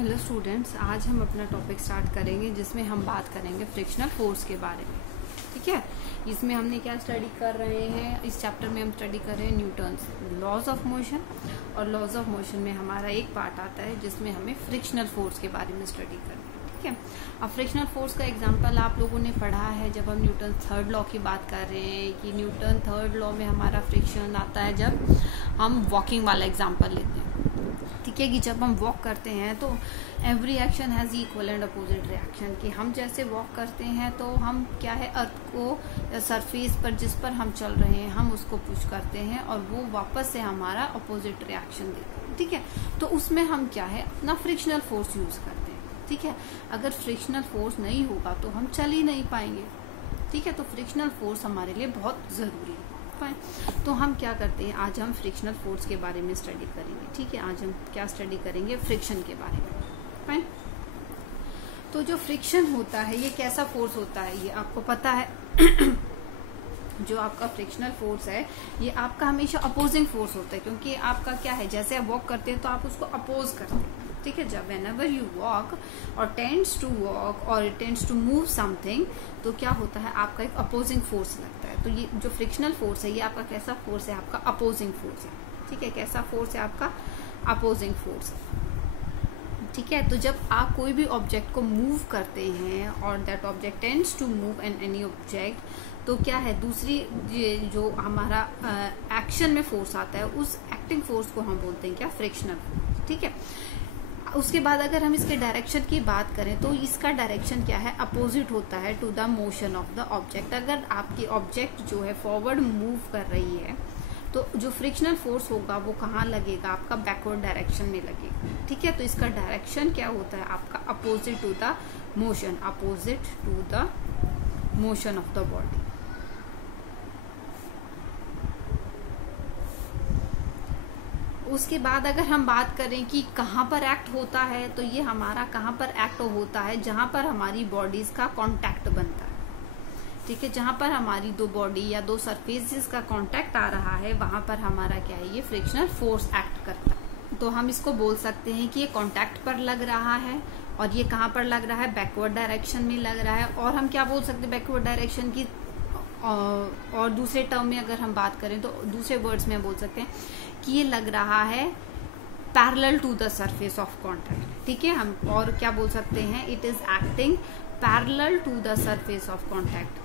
Hello students, आज हम अपना टॉपिक स्टार्ट करेंगे जिसमें हम बात करेंगे फ्रिक्शनल फोर्स के बारे में। ठीक है, इसमें हमने क्या स्टडी कर रहे हैं, इस चैप्टर में हम स्टडी कर रहे हैं न्यूटन्स लॉज ऑफ मोशन। और लॉज ऑफ मोशन में हमारा एक पार्ट आता है जिसमें हमें फ्रिक्शनल फोर्स के बारे में स्टडी करना है। ठीक है, अब फ्रिक्शनल फोर्स का एग्जांपल आप लोगों ने पढ़ा है जब हम न्यूटन थर्ड लॉ की बात कर रहे हैं कि न्यूटन थर्ड लॉ में हमारा फ्रिक्शन आता है जब हम वॉकिंग वाला एग्जांपल लेते हैं। ठीक है, कि जब हम वॉक करते हैं तो every action has equal and opposite reaction, कि हम जैसे वॉक करते हैं तो हम क्या है, अर्थ को सरफेस पर जिस पर हम चल रहे हैं हम उसको पुश करते हैं और वो वापस से हमारा अपोजिट रिएक्शन देता है। ठीक है, तो उसमें हम क्या है, अपना फ्रिक्शनल फोर्स यूज करते हैं। ठीक है, अगर फ्रिक्शनल फोर्स नहीं होगा तो हम चल ही नहीं पाएंगे। ठीक है, तो फ्रिक्शनल फोर्स हमारे लिए बहुत जरूरी है। तो हम क्या करते हैं, आज हम फ्रिक्शनल फोर्स के बारे में स्टडी करेंगे। ठीक है, आज हम क्या स्टडी करेंगे, फ्रिक्शन के बारे में। फाइन, तो जो फ्रिक्शन होता है ये कैसा फोर्स होता है ये आपको पता है। जो आपका फ्रिक्शनल फोर्स है ये आपका हमेशा अपोजिंग फोर्स होता है, क्योंकि आपका क्या है, जैसे आप वॉक करते हैं तो आप उसको अपोज करते हैं। ठीक है, जब whenever you walk or tends to walk or it tends to move something, तो क्या होता है, आपका एक अपोजिंग फोर्स लगता है। तो ये जो फ्रिक्शनल फोर्स है ये आपका कैसा फोर्स है, आपका अपोजिंग फोर्स है। ठीक है, कैसा फोर्स है, आपका अपोजिंग फोर्स है। ठीक है, तो जब आप कोई भी ऑब्जेक्ट को मूव करते हैं और that object tends to move an any object, तो क्या है, दूसरी जो हमारा एक्शन में फोर्स आता है उस एक्टिंग फोर्स को हम बोलते हैं क्या, फ्रिक्शनल फोर्स। ठीक है, उसके बाद अगर हम इसके डायरेक्शन की बात करें तो इसका डायरेक्शन क्या है, अपोजिट होता है to the motion of the object. अगर आपकी ऑब्जेक्ट जो है फॉरवर्ड मूव कर रही है तो जो फ्रिक्शनल फोर्स होगा वो कहाँ लगेगा, आपका बैकवर्ड डायरेक्शन में लगेगा। ठीक है, तो इसका डायरेक्शन क्या होता है, आपका opposite to the motion, opposite to the motion of the body. उसके बाद अगर हम बात करें कि कहाँ पर एक्ट होता है, तो ये हमारा कहाँ पर एक्ट होता है, जहां पर हमारी बॉडीज का कांटेक्ट बनता है। ठीक है, जहां पर हमारी दो बॉडी या दो सरफेसेस का कांटेक्ट आ रहा है वहां पर हमारा क्या है, ये फ्रिक्शनल फोर्स एक्ट करता है। तो हम इसको बोल सकते हैं कि ये कांटेक्ट पर लग रहा है और ये कहाँ पर लग रहा है, बैकवर्ड डायरेक्शन में लग रहा है। और हम क्या बोल सकते हैं बैकवर्ड डायरेक्शन की, और दूसरे टर्म में अगर हम बात करें तो दूसरे वर्ड्स में हम बोल सकते हैं कि ये लग रहा है parallel to the surface of contact. ठीक है, हम और क्या बोल सकते हैं, it is acting parallel to the surface of contact.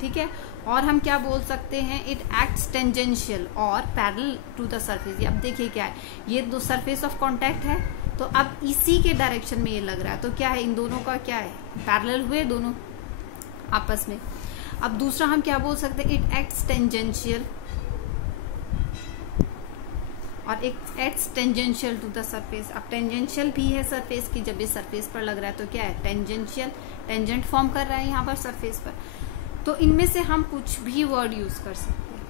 ठीक है, और हम क्या बोल सकते हैं, इट एक्ट्स टेंजेंशियल और पैरेलल टू द सरफेस। अब देखिए क्या है, ये दो सरफेस ऑफ कॉन्टैक्ट है तो अब इसी के डायरेक्शन में ये लग रहा है, तो क्या है, इन दोनों का क्या है, पैरेलल हुए दोनों आपस में। अब दूसरा हम क्या बोल सकते हैं, इट एक्ट्स टेंजेंशियल और it acts tangential to the surface. अब टेंजेंशियल भी है सरफेस की, जब ये सरफेस पर लग रहा है तो क्या है, टेंजेंशियल, टेंजेंट फॉर्म कर रहा है यहाँ पर सरफेस पर। तो इनमें से हम कुछ भी वर्ड यूज कर सकते हैं।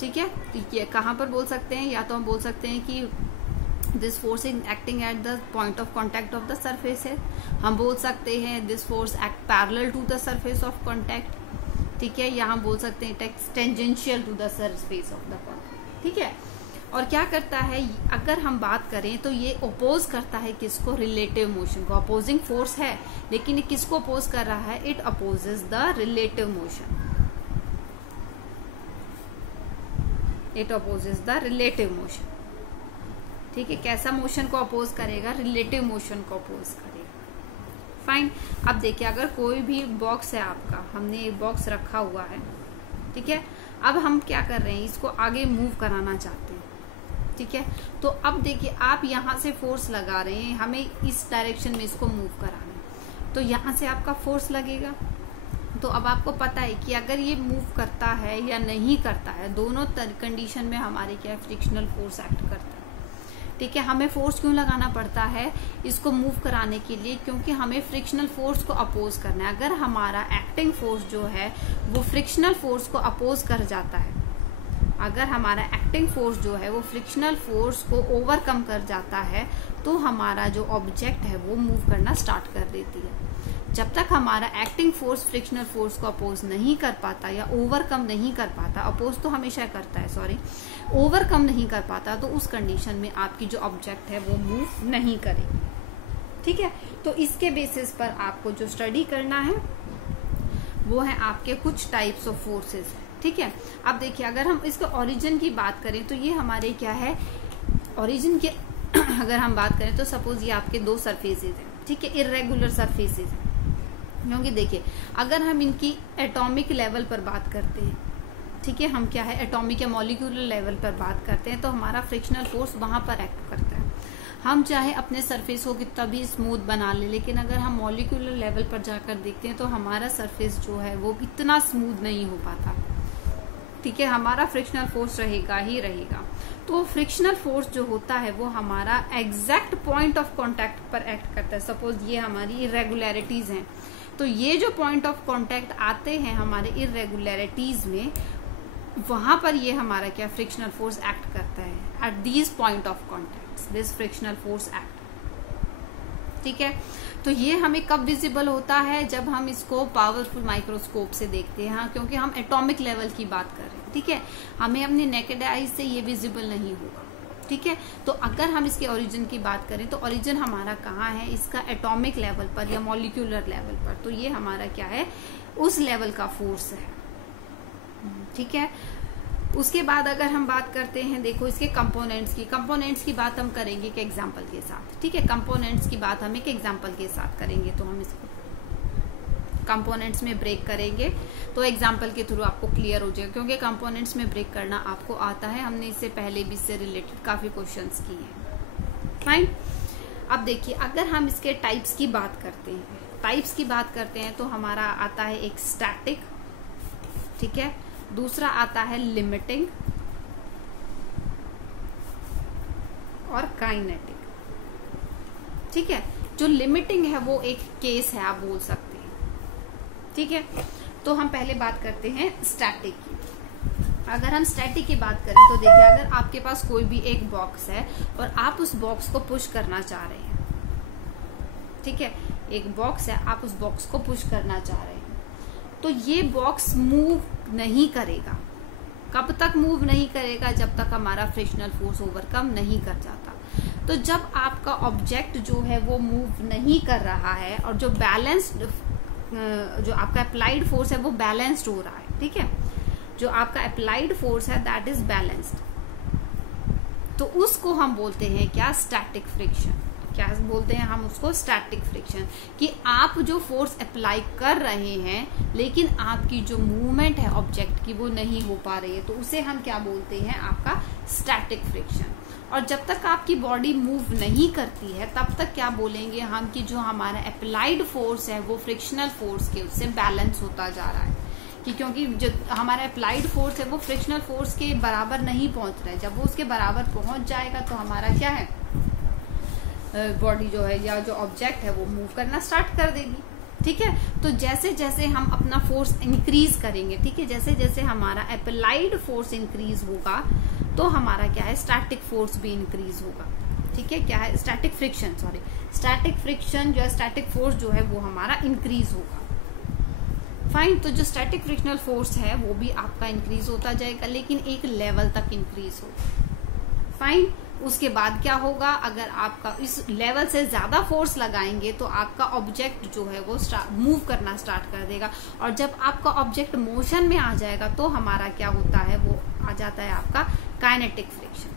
ठीक है, तो ये कहाँ पर बोल सकते हैं, या तो हम बोल सकते हैं कि this force is acting at the point of contact of the surface है। हम बोल सकते हैं this force act parallel to the surface of contact. ठीक है, या हम बोल सकते हैं it acts tangential to the surface of the contact. ठीक है, और क्या करता है, अगर हम बात करें तो ये ओपोज करता है किसको, रिलेटिव मोशन को। अपोजिंग फोर्स है लेकिन किसको अपोज कर रहा है, it opposes the relative motion. It opposes the relative motion. ठीक है, कैसा मोशन को अपोज करेगा, रिलेटिव मोशन को अपोज करेगा। फाइन, अब देखिए अगर कोई भी बॉक्स है आपका, हमने एक बॉक्स रखा हुआ है। ठीक है, अब हम क्या कर रहे हैं, इसको आगे मूव कराना चाहते हैं। ठीक है, तो अब देखिए आप यहाँ से फोर्स लगा रहे हैं, हमें इस डायरेक्शन में इसको मूव कराना है, तो यहाँ से आपका फोर्स लगेगा। तो अब आपको पता है कि अगर ये मूव करता है या नहीं करता है, दोनों कंडीशन में हमारे क्या फ्रिक्शनल फोर्स एक्ट करता है। ठीक है, हमें फोर्स क्यों लगाना पड़ता है इसको मूव कराने के लिए, क्योंकि हमें फ्रिक्शनल फोर्स को अपोज करना है। अगर हमारा एक्टिंग फोर्स जो है वो फ्रिक्शनल फोर्स को अपोज कर जाता है, अगर हमारा एक्टिंग फोर्स जो है वो फ्रिक्शनल फोर्स को ओवरकम कर जाता है, तो हमारा जो ऑब्जेक्ट है वो मूव करना स्टार्ट कर देती है। जब तक हमारा एक्टिंग फोर्स फ्रिक्शनल फोर्स को अपोज नहीं कर पाता या ओवरकम नहीं कर पाता, अपोज तो हमेशा करता है, सॉरी, ओवरकम नहीं कर पाता, तो उस कंडीशन में आपकी जो ऑब्जेक्ट है वो मूव नहीं करेगी। ठीक है, तो इसके बेसिस पर आपको जो स्टडी करना है वो है आपके कुछ टाइप्स ऑफ फोर्सेस। ठीक है, अब देखिए अगर हम इसके ओरिजिन की बात करें तो ये हमारे क्या है, ओरिजिन के अगर हम बात करें तो सपोज ये आपके दो सरफेसेस हैं। ठीक है, इर्रेगुलर सरफेसेस हैं, क्योंकि देखिए अगर हम इनकी एटॉमिक लेवल पर बात करते हैं, ठीक है, हम क्या है एटॉमिक या मॉलिक्यूलर लेवल पर बात करते हैं, तो हमारा फ्रिक्शनल फोर्स वहां पर एक्ट करता है। हम चाहे अपने सरफेस को कितना भी स्मूथ बना ले, लेकिन अगर हम मॉलिक्यूलर लेवल पर जाकर देखते हैं तो हमारा सरफेस जो है वो इतना स्मूथ नहीं हो पाता। ठीक है, हमारा फ्रिक्शनल फोर्स रहेगा ही रहेगा। तो फ्रिक्शनल फोर्स जो होता है वो हमारा एग्जैक्ट पॉइंट ऑफ कांटेक्ट पर एक्ट करता है। सपोज ये हमारी इरेगुलरिटीज हैं, तो ये जो पॉइंट ऑफ कांटेक्ट आते हैं हमारे इरेगुलरिटीज में, वहां पर ये हमारा क्या फ्रिक्शनल फोर्स एक्ट करता है। At these point of contact this frictional force act. ठीक है, तो ये हमें कब विजिबल होता है, जब हम इसको पावरफुल माइक्रोस्कोप से देखते हैं। हाँ, क्योंकि हम एटॉमिक लेवल की बात कर रहे हैं। ठीक है, हमें अपने नेकेड आईज से ये विजिबल नहीं होगा। ठीक है, तो अगर हम इसके ओरिजिन की बात करें तो ओरिजिन हमारा कहाँ है, इसका एटॉमिक लेवल पर या मॉलिक्यूलर लेवल पर। तो ये हमारा क्या है, उस लेवल का फोर्स है। ठीक है, उसके बाद अगर हम बात करते हैं, देखो इसके कंपोनेंट्स की बात हम करेंगे एक एग्जांपल के साथ। ठीक है, कंपोनेंट्स की बात हम एक एग्जांपल के साथ करेंगे। तो हम इसको कंपोनेंट्स में ब्रेक करेंगे तो एग्जांपल के थ्रू आपको क्लियर हो जाएगा, क्योंकि कंपोनेंट्स में ब्रेक करना आपको आता है। हमने इससे पहले भी इससे रिलेटेड काफी क्वेश्चंस किए हैं। फाइन, अब देखिए अगर हम इसके टाइप्स की बात करते हैं तो हमारा आता है एक स्टैटिक, ठीक है, दूसरा आता है लिमिटिंग और काइनेटिक। ठीक है, जो लिमिटिंग है वो एक केस है, आप बोल सकते हैं। ठीक है, तो हम पहले बात करते हैं स्टैटिक की। अगर हम स्टैटिक की बात करें तो देखिए अगर आपके पास कोई भी एक बॉक्स है और आप उस बॉक्स को पुश करना चाह रहे हैं, ठीक है, एक बॉक्स है, आप उस बॉक्स को पुश करना चाह रहे हैं, तो ये बॉक्स मूव नहीं करेगा। कब तक मूव नहीं करेगा, जब तक हमारा फ्रिक्शनल फोर्स ओवरकम नहीं कर जाता। तो जब आपका ऑब्जेक्ट जो है वो मूव नहीं कर रहा है और जो बैलेंस्ड, जो आपका अप्लाइड फोर्स है वो बैलेंस्ड हो रहा है, ठीक है, जो आपका अप्लाइड फोर्स है दैट इज बैलेंस्ड, तो उसको हम बोलते हैं क्या, स्टैटिक फ्रिक्शन। क्या बोलते हैं हम उसको, स्टैटिक फ्रिक्शन, कि आप जो फोर्स अप्लाई कर रहे हैं लेकिन आपकी जो मूवमेंट है ऑब्जेक्ट की वो नहीं हो पा रही है, तो उसे हम क्या बोलते हैं, आपका स्टैटिक फ्रिक्शन। और जब तक आपकी बॉडी मूव नहीं करती है तब तक क्या बोलेंगे हम, कि जो हमारा अप्लाइड फोर्स है वो फ्रिक्शनल फोर्स के उससे बैलेंस होता जा रहा है, कि क्योंकि जो हमारा अप्लाइड फोर्स है वो फ्रिक्शनल फोर्स के बराबर नहीं पहुंच रहा है। जब वो उसके बराबर पहुंच जाएगा तो हमारा क्या है, बॉडी जो है या जो ऑब्जेक्ट है वो मूव करना स्टार्ट कर देगी। ठीक है, तो जैसे जैसे हम अपना फोर्स इंक्रीज करेंगे, ठीक है, जैसे जैसे हमारा अप्लाइड फोर्स इंक्रीज होगा तो हमारा क्या है, स्टैटिक फोर्स भी इंक्रीज होगा। ठीक है, क्या है, static friction, sorry, static friction जो है, स्टैटिक फोर्स जो है वो हमारा इंक्रीज होगा। फाइन, तो जो स्टैटिक फ्रिक्शनल फोर्स है वो भी आपका इंक्रीज होता जाएगा, लेकिन एक लेवल तक इंक्रीज होगा। फाइन, उसके बाद क्या होगा, अगर आपका इस लेवल से ज्यादा फोर्स लगाएंगे तो आपका ऑब्जेक्ट जो है वो मूव करना स्टार्ट कर देगा, और जब आपका ऑब्जेक्ट मोशन में आ जाएगा तो हमारा क्या होता है, वो आ जाता है आपका काइनेटिक फ्रिक्शन।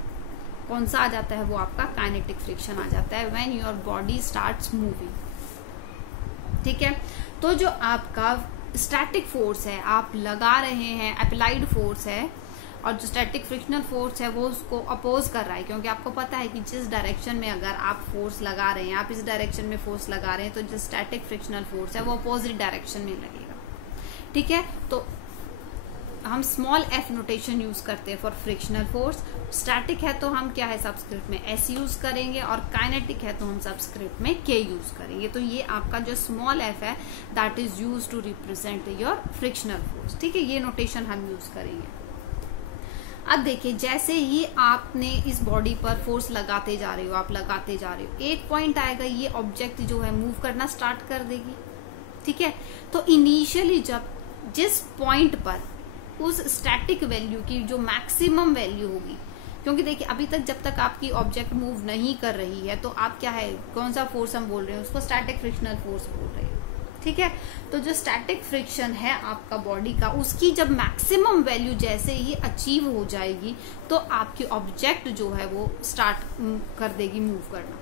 कौन सा आ जाता है, वो आपका काइनेटिक फ्रिक्शन आ जाता है when your body starts moving. ठीक है, तो जो आपका स्टैटिक फोर्स है आप लगा रहे हैं, अप्लाइड फोर्स है, और जो स्टैटिक फ्रिक्शनल फोर्स है वो उसको अपोज कर रहा है, क्योंकि आपको पता है कि जिस डायरेक्शन में अगर आप फोर्स लगा रहे हैं, आप इस डायरेक्शन में फोर्स लगा रहे हैं, तो जो स्टैटिक फ्रिक्शनल फोर्स है वो अपोजिट डायरेक्शन में लगेगा। ठीक है, तो हम स्मॉल एफ नोटेशन यूज करते हैं फॉर फ्रिक्शनल फोर्स। स्टैटिक है तो हम क्या है, सबस्क्रिप्ट में एस यूज करेंगे, और काइनेटिक है तो हम सबस्क्रिप्ट में के यूज करेंगे। तो ये आपका जो स्मॉल एफ है that is use to represent your frictional force. ठीक है, ये नोटेशन हम यूज करेंगे। अब देखिए, जैसे ही आपने इस बॉडी पर फोर्स लगाते जा रहे हो, आप लगाते जा रहे हो, एक पॉइंट आएगा ये ऑब्जेक्ट जो है मूव करना स्टार्ट कर देगी। ठीक है। तो इनिशियली जब जिस पॉइंट पर उस स्टैटिक वैल्यू की जो मैक्सिमम वैल्यू होगी, क्योंकि देखिए अभी तक जब तक आपकी ऑब्जेक्ट मूव नहीं कर रही है तो आप क्या है, कौन सा फोर्स हम बोल रहे हैं, उसको स्टैटिक फ्रिक्शनल फोर्स बोल रहे हैं, ठीक है। तो जो स्टैटिक फ्रिक्शन है आपका बॉडी का, उसकी जब मैक्सिमम वैल्यू जैसे ही अचीव हो जाएगी तो आपकी ऑब्जेक्ट जो है वो स्टार्ट कर देगी मूव करना,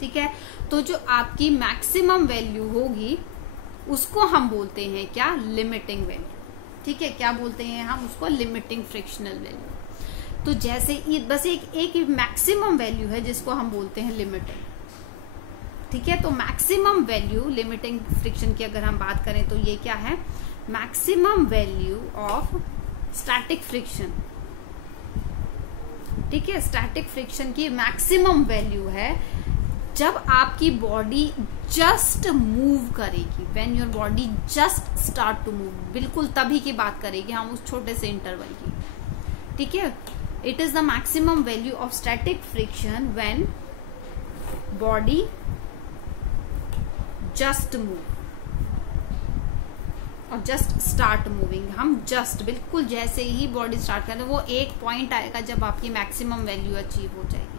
ठीक है। तो जो आपकी मैक्सिमम वैल्यू होगी उसको हम बोलते हैं क्या, लिमिटिंग वैल्यू, ठीक है। क्या बोलते हैं हम उसको, लिमिटिंग फ्रिक्शनल वैल्यू। तो जैसे बस एक मैक्सिमम वैल्यू है जिसको हम बोलते हैं लिमिटिंग, ठीक है। तो मैक्सिमम वैल्यू लिमिटिंग फ्रिक्शन की अगर हम बात करें तो ये क्या है, maximum value of static friction, ठीक है। स्टैटिक फ्रिक्शन की मैक्सिमम वैल्यू है जब आपकी बॉडी जस्ट मूव करेगी, when your body just start to move, बिल्कुल तभी की बात करेगी हम उस छोटे से इंटरवल की, ठीक है। It is the maximum value of static friction when body just move और जस्ट स्टार्ट मूविंग। हम जस्ट बिल्कुल जैसे ही बॉडी स्टार्ट करें वो एक पॉइंट आएगा जब आपकी मैक्सिमम वैल्यू अचीव हो जाएगी।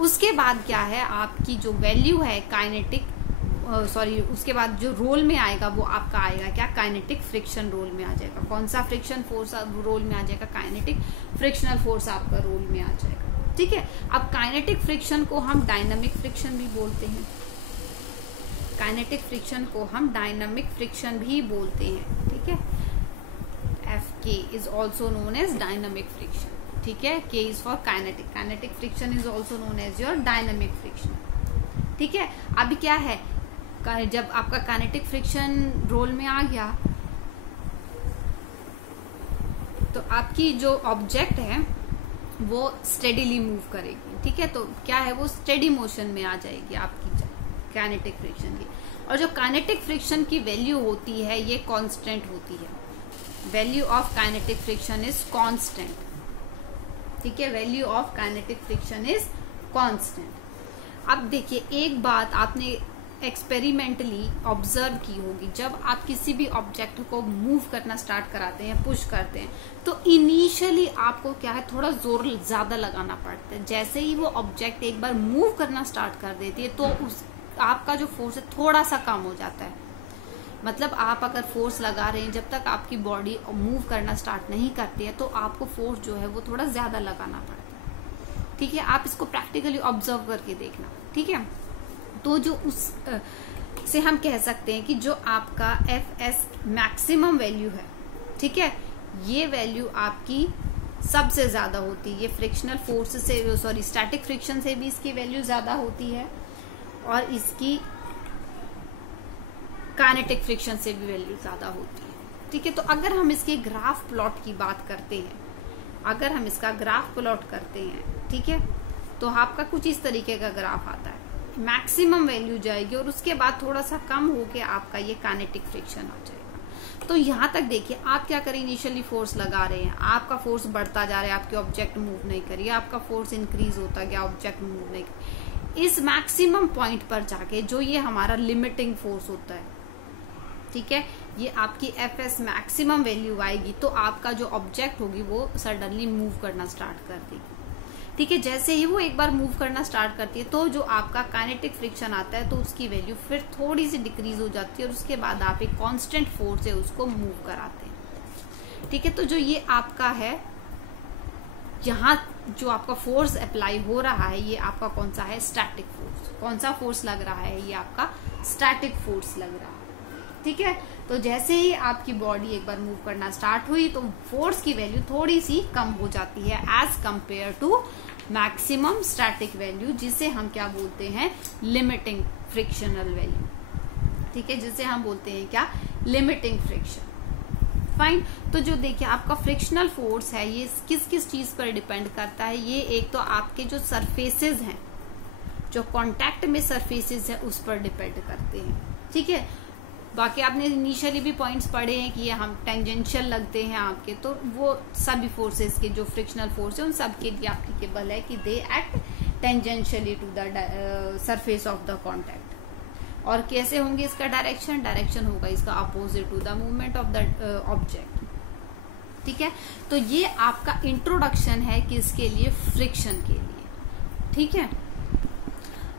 उसके बाद क्या है, आपकी जो वैल्यू है काइनेटिक उसके बाद जो रोल में आएगा वो आपका आएगा क्या, काइनेटिक फ्रिक्शन रोल में आ जाएगा। कौन सा फ्रिक्शन फोर्स रोल में आ जाएगा, काइनेटिक फ्रिक्शनल फोर्स आपका रोल में आ जाएगा, ठीक है। अब काइनेटिक फ्रिक्शन को हम डायनामिक फ्रिक्शन भी बोलते हैं, काइनेटिक फ्रिक्शन को हम डायनामिक फ्रिक्शन भी बोलते हैं, ठीक है। Fk is also known as dynamic friction, ठीक है। K is for kinetic, kinetic friction is also known as your dynamic friction, ठीक है। अभी क्या है, जब आपका काइनेटिक फ्रिक्शन रोल में आ गया तो आपकी जो ऑब्जेक्ट है वो स्टेडीली मूव करेगी, ठीक है। तो क्या है, वो स्टेडी मोशन में आ जाएगी आपकी काइनेटिक फ्रिक्शन की। और जो काइनेटिक फ्रिक्शन की वैल्यू होती है ये कांस्टेंट होती है, value of kinetic friction is constant, ठीक है। Value of kinetic friction is constant. अब देखिए एक बात आपने एक्सपेरिमेंटली ऑब्जर्व की होगी, जब आप किसी भी ऑब्जेक्ट को मूव करना स्टार्ट कराते हैं, पुश करते हैं, तो इनिशियली आपको क्या है, थोड़ा जोर ज्यादा लगाना पड़ता है। जैसे ही वो ऑब्जेक्ट एक बार मूव करना स्टार्ट कर देती है तो आपका जो फोर्स है थोड़ा सा कम हो जाता है। मतलब आप अगर फोर्स लगा रहे हैं, जब तक आपकी बॉडी मूव करना स्टार्ट नहीं करती है तो आपको फोर्स जो है वो थोड़ा ज्यादा लगाना पड़ता है, ठीक है। आप इसको प्रैक्टिकली ऑब्जर्व करके देखना, ठीक है। तो जो उस से हम कह सकते हैं कि जो आपका Fs मैक्सिमम वैल्यू है, ठीक है, ये वैल्यू आपकी सबसे ज्यादा होती है। ये फ्रिक्शनल फोर्स से स्टैटिक फ्रिक्शन से भी इसकी वैल्यू ज्यादा होती है और इसकी काइनेटिक फ्रिक्शन से भी वैल्यू ज्यादा होती है, ठीक है। तो अगर हम इसके ग्राफ प्लॉट की बात करते हैं, अगर हम इसका ग्राफ प्लॉट करते हैं, ठीक है, तो आपका कुछ इस तरीके का ग्राफ आता है, मैक्सिमम वैल्यू जाएगी और उसके बाद थोड़ा सा कम होके आपका ये काइनेटिक फ्रिक्शन आ जाएगा। तो यहाँ तक देखिए आप क्या करें, इनिशियली फोर्स लगा रहे हैं, आपका फोर्स बढ़ता जा रहा है, आपकी ऑब्जेक्ट मूव नहीं करिए, आपका फोर्स इंक्रीज होता गया, ऑब्जेक्ट मूव नहीं करिए। इस मैक्सिमम पॉइंट पर जाके जो ये हमारा लिमिटिंग फोर्स होता है, ठीक है, ये आपकी Fs मैक्सिमम वैल्यू आएगी तो आपका जो ऑब्जेक्ट होगी वो सडनली मूव करना स्टार्ट कर देगी, ठीक है। जैसे ही वो एक बार मूव करना स्टार्ट करती है तो जो आपका काइनेटिक फ्रिक्शन आता है तो उसकी वैल्यू फिर थोड़ी सी डिक्रीज हो जाती है और उसके बाद आप एक कांस्टेंट फोर्स है उसको मूव कराते हैं, ठीक है। तो जो ये आपका है, यहाँ जो आपका फोर्स अप्लाई हो रहा है ये आपका कौन सा है, स्टैटिक फोर्स। कौन सा फोर्स लग रहा है, ये आपका स्टैटिक फोर्स लग रहा है, ठीक है। तो जैसे ही आपकी बॉडी एक बार मूव करना स्टार्ट हुई तो फोर्स की वैल्यू थोड़ी सी कम हो जाती है as compare to maximum static value, जिसे हम क्या बोलते हैं, लिमिटिंग फ्रिक्शनल वैल्यू, ठीक है, जिसे हम बोलते हैं क्या, लिमिटिंग फ्रिक्शन। फाइन। तो जो देखिए आपका फ्रिक्शनल फोर्स है ये किस किस चीज पर डिपेंड करता है, ये एक तो आपके जो सरफेसेस हैं, जो कांटेक्ट में सरफेसेस है उस पर डिपेंड करते हैं, ठीक है। बाकी आपने इनिशियली भी पॉइंट्स पढ़े हैं कि ये हम टेंजेंशियल लगते हैं आपके, तो वो सभी फोर्सेस के जो फ्रिक्शनल फोर्स है उन सब के लिए एप्लीकेबल है कि they act tangentially to the surface of the contact. और कैसे होंगे इसका डायरेक्शन होगा इसका opposite to the movement of the object. ठीक है, तो ये आपका इंट्रोडक्शन है किसके लिए, फ्रिक्शन के लिए। ठीक है,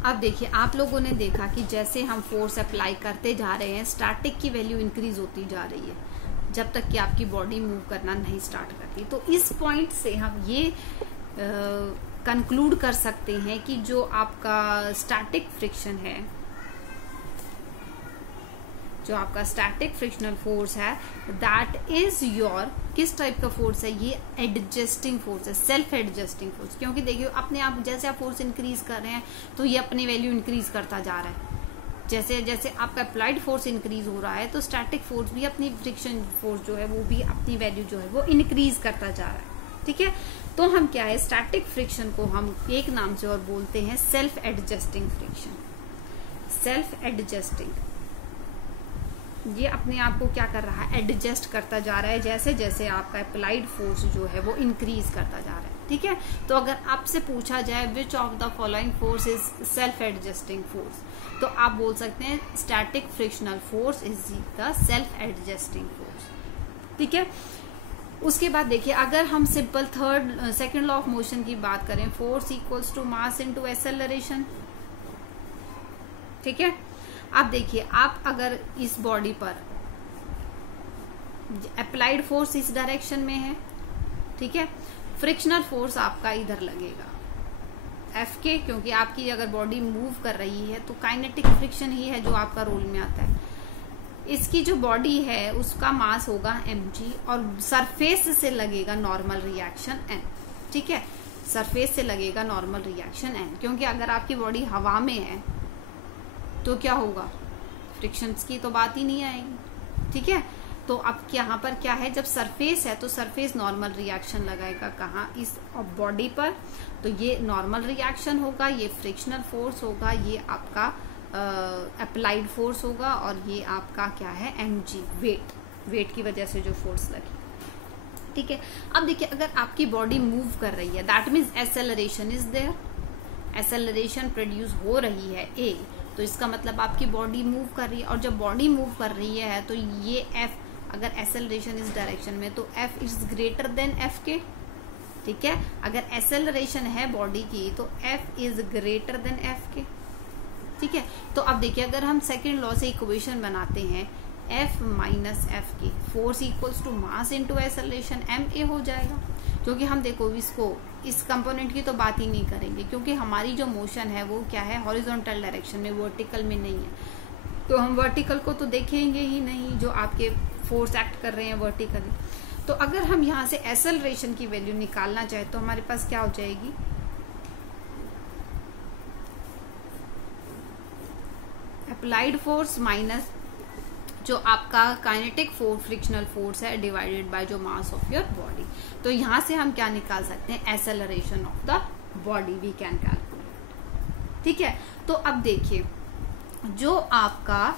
अब देखिए आप लोगों ने देखा कि जैसे हम फोर्स अप्लाई करते जा रहे हैं स्टैटिक की वैल्यू इंक्रीज होती जा रही है जब तक कि आपकी बॉडी मूव करना नहीं स्टार्ट करती। तो इस पॉइंट से हम ये कंक्लूड कर सकते हैं कि जो आपका स्टैटिक फ्रिक्शन है, जो आपका स्टैटिक फ्रिक्शनल फोर्स है, दैट इज योर किस टाइप का फोर्स है, ये एडजस्टिंग फोर्स है, सेल्फ एडजस्टिंग फोर्स। क्योंकि देखिए अपने आप जैसे आप फोर्स इंक्रीज कर रहे हैं तो ये अपनी वैल्यू इंक्रीज करता जा रहा है। जैसे जैसे आपका अप्लाइड फोर्स इंक्रीज हो रहा है तो स्टैटिक फोर्स भी अपनी फ्रिक्शन फोर्स जो है वो भी अपनी वैल्यू जो है वो इंक्रीज करता जा रहा है। ठीक है, तो हम क्या है, स्टैटिक फ्रिक्शन को हम एक नाम से और बोलते हैं self adjusting friction. Self adjusting, ये अपने आप को क्या कर रहा है, एडजस्ट करता जा रहा है जैसे जैसे आपका अप्लाइड फोर्स जो है वो इंक्रीज करता जा रहा है। ठीक है, तो अगर आपसे पूछा जाए which of the following force is self adjusting force, तो आप बोल सकते हैं static frictional force is the self adjusting force. ठीक है, उसके बाद देखिए अगर हम simple second law of motion की बात करें, force equals to mass into acceleration. ठीक है, अब देखिए आप अगर इस बॉडी पर अप्लाइड फोर्स इस डायरेक्शन में है, ठीक है, फ्रिक्शनल फोर्स आपका इधर लगेगा एफ के, क्योंकि आपकी अगर बॉडी मूव कर रही है तो काइनेटिक फ्रिक्शन ही है जो आपका रोल में आता है। इसकी जो बॉडी है उसका मास होगा mg और सरफेस से लगेगा नॉर्मल रिएक्शन n। ठीक है, सरफेस से लगेगा नॉर्मल रिएक्शन n, क्योंकि अगर आपकी बॉडी हवा में है तो क्या होगा, फ्रिक्शन की तो बात ही नहीं आएगी। ठीक है, तो अब यहाँ पर क्या है, जब सरफेस है तो सरफेस नॉर्मल रिएक्शन लगाएगा कहाँ, इस बॉडी पर, तो ये नॉर्मल रिएक्शन होगा, ये फ्रिक्शनल फोर्स होगा, ये आपका अप्लाइड फोर्स होगा और ये आपका क्या है mg, वेट की वजह से जो फोर्स लगी। ठीक है, अब देखिए अगर आपकी बॉडी मूव कर रही है that means acceleration is there, acceleration produce हो रही है a, तो इसका मतलब आपकी बॉडी मूव कर रही है, और जब बॉडी मूव कर रही है तो ये f, अगर एक्सेलरेशन इस डायरेक्शन में तो f is greater than f के। ठीक है, अगर एक्सेलरेशन है बॉडी की तो f is greater than f के। ठीक है, तो अब देखिए अगर हम सेकेंड लॉ से इक्वेशन बनाते हैं F माइनस एफ की, force equals to mass into acceleration ma हो जाएगा। क्योंकि हम देखो इसको इस कंपोनेंट की तो बात ही नहीं करेंगे, क्योंकि हमारी जो मोशन है वो क्या है, हॉरिजॉन्टल डायरेक्शन में, वर्टिकल में नहीं है, तो हम वर्टिकल को तो देखेंगे ही नहीं जो आपके फोर्स एक्ट कर रहे हैं वर्टिकली। तो अगर हम यहाँ से एक्सेलरेशन की वैल्यू निकालना चाहे तो हमारे पास क्या हो जाएगी, अप्लाइड फोर्स माइनस जो आपका काइनेटिक फोर्स फ्रिक्शनल फोर्स है डिवाइडेड बाय जो मास ऑफ योर बॉडी। तो यहां से हम क्या निकाल सकते हैं, acceleration of the body we can calculate. ठीक है, तो अब देखिए जो आपका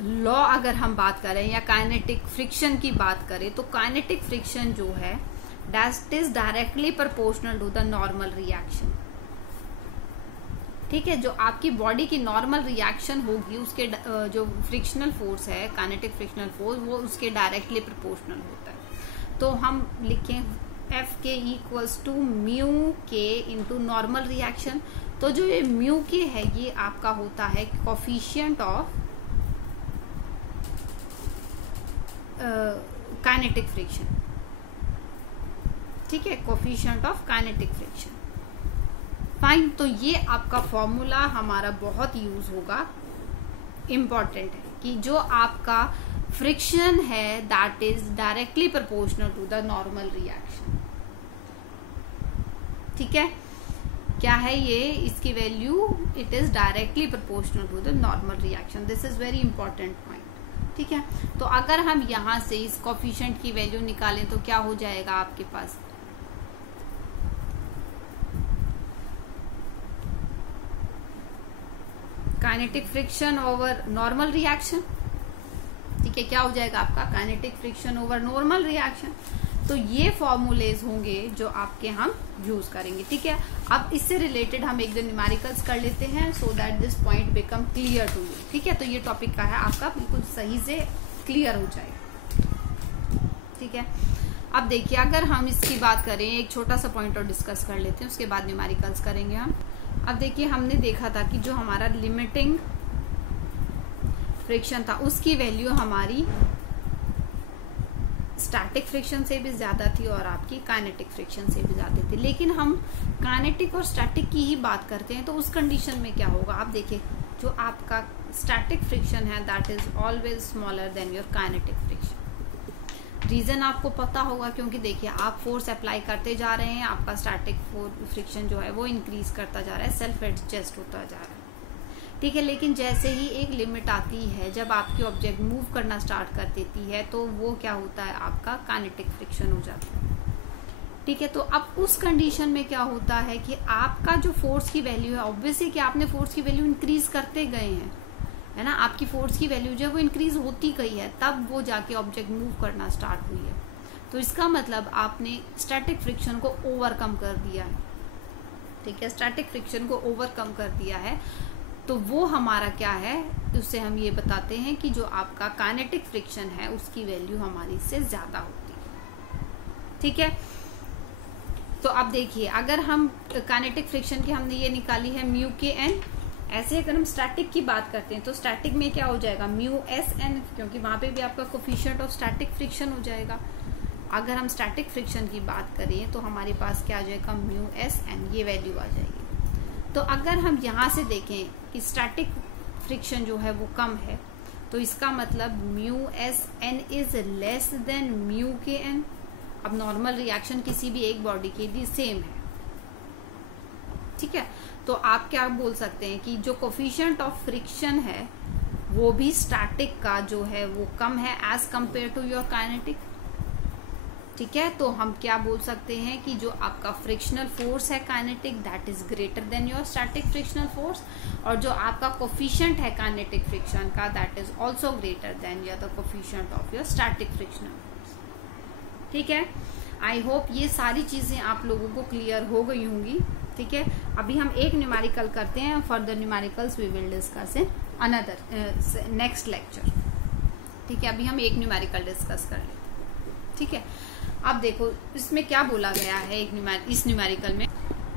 लॉ अगर हम बात करें या काइनेटिक फ्रिक्शन की बात करें तो काइनेटिक फ्रिक्शन जो है that is directly proportional to the normal reaction. ठीक है, जो आपकी बॉडी की नॉर्मल रिएक्शन होगी उसके जो फ्रिक्शनल फोर्स है काइनेटिक फ्रिक्शनल फोर्स वो उसके डायरेक्टली प्रोपोर्शनल होता है। तो हम लिखें एफ के इक्वल्स टू म्यू के इंटू नॉर्मल रिएक्शन। तो जो ये म्यू के है ये आपका होता है कोफिशिएंट ऑफ काइनेटिक फ्रिक्शन। ठीक है, coefficient of kinetic friction. Fine, तो ये आपका फॉर्मूला हमारा बहुत यूज होगा, इम्पॉर्टेंट है कि जो आपका फ्रिक्शन है that is directly proportional to the normal reaction. ठीक है, क्या है ये, इसकी value it is directly proportional to the normal reaction. This is very important point. ठीक है, तो अगर हम यहां से इस कोफिशिएंट की वैल्यू निकालें तो क्या हो जाएगा आपके पास, kinetic friction over normal reaction. ठीक है, क्या हो जाएगा आपका kinetic friction over normal reaction. तो ये फॉर्मूलेज होंगे जो आपके हम यूज करेंगे, ठीक है। अब इससे रिलेटेड हम एक दो न्यूमेरिकल्स कर लेते हैं so that this point become clear to you, ठीक है। तो ये टॉपिक का है आपका बिल्कुल सही से क्लियर हो जाएगा, ठीक है। अब देखिए अगर हम इसकी बात करें, एक छोटा सा पॉइंट और डिस्कस कर लेते हैं, उसके बाद न्यूमेरिकल्स करेंगे हम। अब देखिए हमने देखा था कि जो हमारा लिमिटिंग फ्रिक्शन था उसकी वैल्यू हमारी स्टैटिक फ्रिक्शन से भी ज्यादा थी और आपकी काइनेटिक फ्रिक्शन से भी ज्यादा थी। लेकिन हम काइनेटिक और स्टैटिक की ही बात करते हैं, तो उस कंडीशन में क्या होगा। आप देखिए जो आपका स्टैटिक फ्रिक्शन है that is always smaller than your kinetic friction. Reason आपको पता होगा, क्योंकि देखिए आप फोर्स अप्लाई करते जा रहे हैं, आपका स्टैटिक फ्रिक्शन जो है वो इंक्रीज करता जा रहा है, सेल्फ एडजस्ट होता जा रहा है, ठीक है। लेकिन जैसे ही एक लिमिट आती है, जब आपकी ऑब्जेक्ट मूव करना स्टार्ट कर देती है, तो वो क्या होता है, आपका काइनेटिक फ्रिक्शन हो जाता है, ठीक है। तो अब उस कंडीशन में क्या होता है कि आपका जो फोर्स की वैल्यू है, ऑब्वियसली कि आपने फोर्स की वैल्यू इंक्रीज करते गए हैं, है ना, आपकी फोर्स की वैल्यू जो है वो इंक्रीज होती गई है, तब वो जाके ऑब्जेक्ट मूव करना स्टार्ट हुई है। तो इसका मतलब आपने स्टैटिक फ्रिक्शन को ओवरकम कर दिया है, ठीक है। स्टैटिक फ्रिक्शन को ओवरकम कर दिया है, तो वो हमारा क्या है, उससे हम ये बताते हैं कि जो आपका काइनेटिक फ्रिक्शन है उसकी वैल्यू हमारी से ज्यादा होती है, ठीक है। तो अब देखिए अगर हम काइनेटिक फ्रिक्शन की हमने ये निकाली है म्यू के एन, ऐसे अगर हम स्टैटिक की बात करते हैं तो स्टैटिक में क्या हो जाएगा, म्यू एस एन, क्योंकि वहां पे भी आपका कोफिशिएंट ऑफ स्टैटिक फ्रिक्शन हो जाएगा। अगर हम स्टैटिक फ्रिक्शन की बात करें तो हमारे पास क्या आ जाएगा, म्यू एस एन, ये वैल्यू आ जाएगी। तो अगर हम यहाँ से देखें कि स्टैटिक फ्रिक्शन जो है वो कम है, तो इसका मतलब mu S N is less than mu K N. अब नॉर्मल रिएक्शन किसी भी एक बॉडी के लिए सेम है, ठीक है। तो आप क्या बोल सकते हैं कि जो कोफिशिएंट ऑफ फ्रिक्शन है वो भी स्टैटिक का जो है वो कम है as compare to your kinetic, ठीक है। तो हम क्या बोल सकते हैं कि जो आपका फ्रिक्शनल फोर्स है kinetic that is greater than your static frictional force, और जो आपका कोफिशिएंट है काइनेटिक फ्रिक्शन का that is also greater than your the coefficient of your static frictional force, ठीक है। आई होप ये सारी चीजें आप लोगों को क्लियर हो गई होंगी, ठीक है। अभी हम एक न्यूमेरिकल करते हैं, further numericals we will discuss in another next lecture, ठीक है। अभी हम एक न्यूमेरिकल डिस्कस कर लेते हैं, ठीक है। अब देखो इसमें क्या बोला गया है, इस न्यूमेरिकल में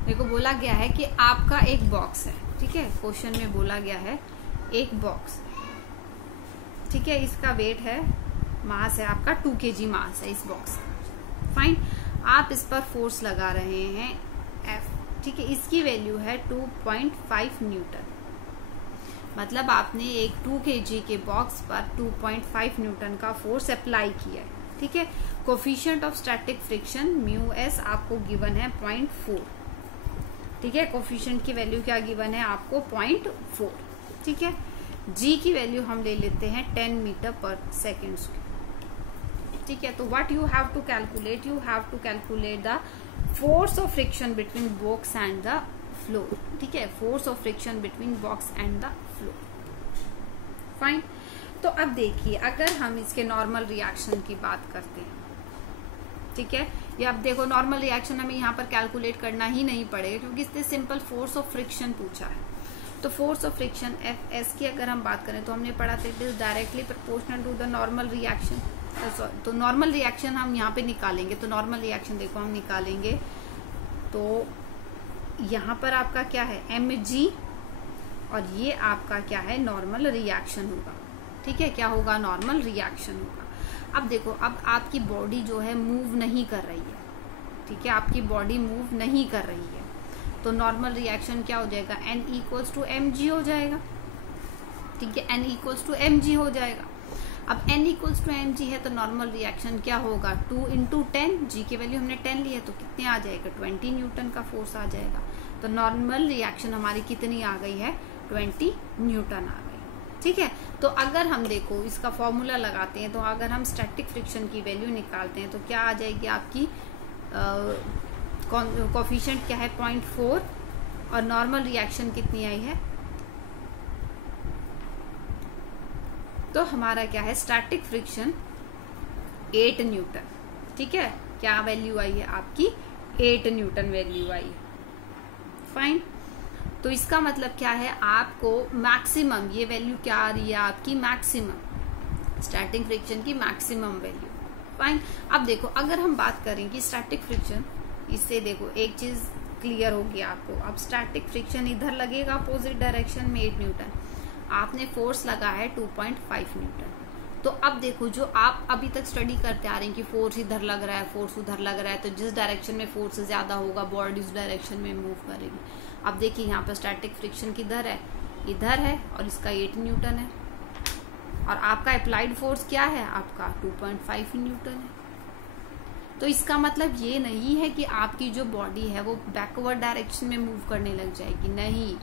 देखो बोला गया है कि आपका एक बॉक्स है, ठीक है। क्वेश्चन में बोला गया है एक बॉक्स, ठीक है, इसका वेट है, मास है आपका 2 kg मास है इस बॉक्स का, फाइन। आप इस पर फोर्स लगा रहे हैं F, ठीक है। इसकी वैल्यू है 2.5 न्यूटन, मतलब आपने एक 2 kg के बॉक्स पर 2.5 न्यूटन का फोर्स अप्लाई किया है, ठीक है। Coefficient of static friction mu S आपको गिवन है 0.4, ठीक है। कोफिशिएंट की वैल्यू क्या गिवन है आपको 0.4, ठीक है। जी की वैल्यू हम ले लेते हैं 10 मीटर पर सेकेंड, ठीक है। तो what you have to calculate, you have to calculate the force of friction between box and the floor, ठीक है। Force of friction between box and the floor, fine. तो अब देखिए अगर हम इसके नॉर्मल रिएक्शन की बात करते हैं, ठीक है, ये अब देखो नॉर्मल रिएक्शन हमें यहाँ पर कैलकुलेट करना ही नहीं पड़ेगा, क्योंकि इससे सिंपल फोर्स ऑफ फ्रिक्शन पूछा है। तो force of friction F S की अगर हम बात करें तो हमने पढ़ा था it is directly proportional to the normal reaction. तो नॉर्मल रिएक्शन हम यहाँ पे निकालेंगे, तो नॉर्मल रिएक्शन देखो हम निकालेंगे, तो यहाँ पर आपका क्या है mg, और ये आपका क्या है नॉर्मल रिएक्शन होगा, ठीक है। क्या होगा, नॉर्मल रिएक्शन होगा। अब देखो अब आपकी बॉडी जो है मूव नहीं कर रही है, ठीक है, आपकी बॉडी मूव नहीं कर रही है, तो नॉर्मल रिएक्शन क्या हो जाएगा, n इक्वल्स टू mg हो जाएगा, ठीक है, n इक्वल्स टू mg हो जाएगा। अब n इक्वल्स टू mg है तो नॉर्मल रिएक्शन क्या होगा, 2 × 10, g की वैल्यू हमने 10 ली है तो कितने आ जाएगा, 20 न्यूटन का फोर्स आ जाएगा। तो नॉर्मल रिएक्शन हमारी कितनी आ गई है, 20 न्यूटन आ गई, ठीक है। तो अगर हम देखो इसका फॉर्मूला लगाते हैं, तो अगर हम स्टैटिक फ्रिक्शन की वैल्यू निकालते हैं तो क्या आ जाएगी आपकी, कोफिशिएंट क्या है 0.4, और नॉर्मल रिएक्शन कितनी आई है, तो हमारा क्या है स्टैटिक फ्रिक्शन 8 न्यूटन, ठीक है। क्या वैल्यू आई है आपकी 8 न्यूटन वैल्यू आई है। फाइन। तो इसका मतलब क्या है, आपको मैक्सिमम, ये वैल्यू क्या आ रही है आपकी मैक्सिमम, स्टैटिक फ्रिक्शन की मैक्सिमम वैल्यू। फाइन। अब देखो अगर हम बात करें कि स्टैटिक फ्रिक्शन, इससे देखो एक चीज क्लियर होगी आपको। अब स्टैटिक फ्रिक्शन इधर लगेगा अपोजिट डायरेक्शन में 8 न्यूटन, आपने फोर्स लगा है 2.5 न्यूटन। तो अब देखो जो आप अभी तक स्टडी करते आ रहे हैं कि फोर्स इधर लग रहा है, फोर्स उधर लग रहा है, तो जिस डायरेक्शन में फोर्स ज्यादा होगा बॉडी उस डायरेक्शन में मूव करेगी। अब देखिए यहाँ पर स्टैटिक फ्रिक्शन किधर है, इधर है, और इसका 8 न्यूटन है, और आपका अप्लाइड फोर्स क्या है, आपका 2.5 न्यूटन है। तो इसका मतलब ये नहीं है कि आपकी जो बॉडी है वो बैकवर्ड डायरेक्शन में मूव करने लग जाएगी, नहीं,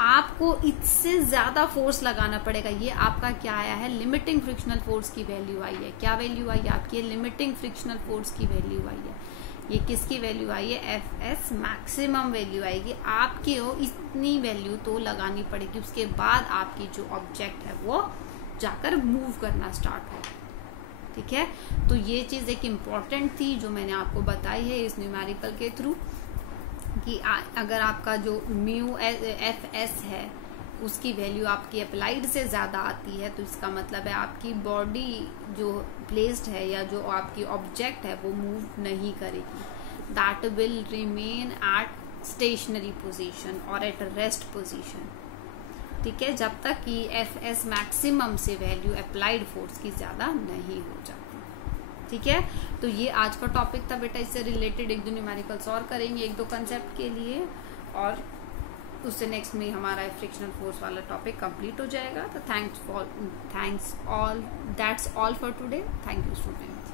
आपको इससे ज्यादा फोर्स लगाना पड़ेगा। ये आपका क्या आया है, लिमिटिंग फ्रिक्शनल फोर्स की वैल्यू आई है। क्या वैल्यू आई है आपकी, लिमिटिंग फ्रिक्शनल फोर्स की वैल्यू आई है। ये किसकी वैल्यू आई है, एफएस मैक्सिमम वैल्यू आएगी आपकी। हो इतनी वैल्यू तो लगानी पड़ेगी, उसके बाद आपकी जो ऑब्जेक्ट है वो जाकर मूव करना स्टार्ट हो। ठीक है, तो ये चीज एक इम्पॉर्टेंट थी जो मैंने आपको बताई है इस न्यूमेरिकल के थ्रू, कि अगर आपका जो म्यू एफ एस है उसकी वैल्यू आपकी अप्लाइड से ज्यादा आती है, तो इसका मतलब है आपकी बॉडी जो प्लेस्ड है या जो आपकी ऑब्जेक्ट है वो मूव नहीं करेगी, that will remain at stationary position और एट रेस्ट पोजीशन। ठीक है, जब तक कि एफ एस मैक्सिमम से वैल्यू अप्लाइड फोर्स की ज्यादा नहीं हो जाती। ठीक है, तो ये आज का टॉपिक था बेटा। इससे रिलेटेड 1-2 न्यूमेरिकल्स और करेंगे 1-2 कंसेप्ट के लिए, और उससे नेक्स्ट में हमारा फ्रिक्शनल फोर्स वाला टॉपिक कंप्लीट हो जाएगा। तो thanks all, that's all for today. Thank you students.